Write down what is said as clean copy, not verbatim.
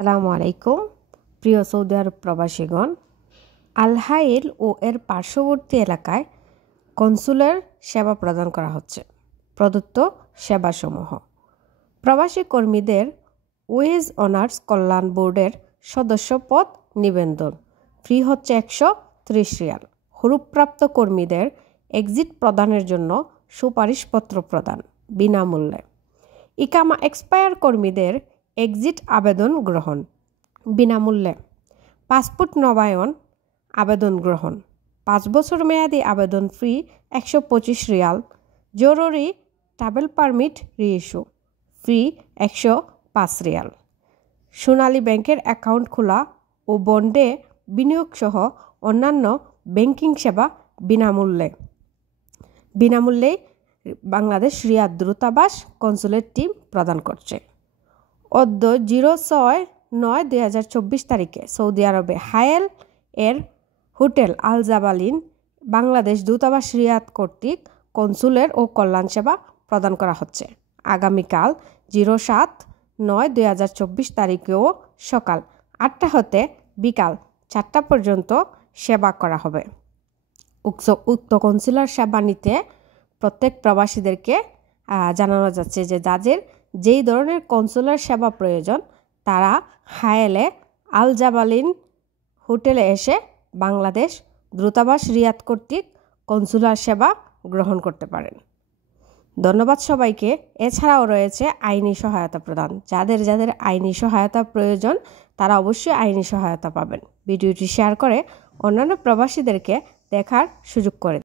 আসসালামু আলাইকুম প্রিয় সৌদি আরব প্রবাসীগণ। আল হাইল ও এর পার্শ্ববর্তী এলাকায় কনসুলার সেবা প্রদান করা হচ্ছে। প্রদত্ত সেবাসমূহ: প্রবাসী কর্মীদের ওয়েজ অনার্স কল্যাণ বোর্ডের সদস্য পদ নিবন্ধন, ফি হচ্ছে 130 রিয়াল। হরুপ্রাপ্ত কর্মীদের এক্সিট প্রদানের জন্য সুপারিশপত্র প্রদান বিনামূল্যে। ইকামা এক্সপায়ার কর্মীদের এক্সিট আবেদন গ্রহণ বিনামূল্যে। পাসপোর্ট নবায়ন আবেদন গ্রহণ। 5 বছর মেয়াদি আবেদন ফি 125 রিয়াল। জরুরি ট্রাভেল পারমিট রিইস্যু, ফি 105 রিয়াল। সোনালী ব্যাংকের অ্যাকাউন্ট খোলা ও বন্ডে বিনিয়োগ সহ অন্যান্য ব্যাংকিং সেবা বিনামূল্যে বাংলাদেশ রিয়াদ দূতাবাস কনসুলেট টিম প্রদান করছে। অদ্য 06/9/2024 তারিখে সৌদি আরবে হায়েল এর হোটেল আল জাবালিন বাংলাদেশ দূতাবাস রিয়াদ কর্তৃক কনসুলের ও কল্যাণ সেবা প্রদান করা হচ্ছে। আগামীকাল 07/9/2024 তারিখেও সকাল 8টা হতে বিকাল 4টা পর্যন্ত সেবা করা হবে। উক্ত কনসুলার সেবা নিতে প্রত্যেক প্রবাসীদেরকে জানানো যাচ্ছে যে যাদের যেই ধরনের কনসুলার সেবা প্রয়োজন তারা হায়েলে আল জাবালিন হোটেলে এসে বাংলাদেশ দূতাবাস রিয়াদ কর্তৃক কনসুলার সেবা গ্রহণ করতে পারেন। ধন্যবাদ সবাইকে। এছাড়াও রয়েছে আইনি সহায়তা প্রদান। যাদের আইনি সহায়তা প্রয়োজন তারা অবশ্যই আইনি সহায়তা পাবেন। ভিডিওটি শেয়ার করে অন্যান্য প্রবাসীদেরকে দেখার সুযোগ করে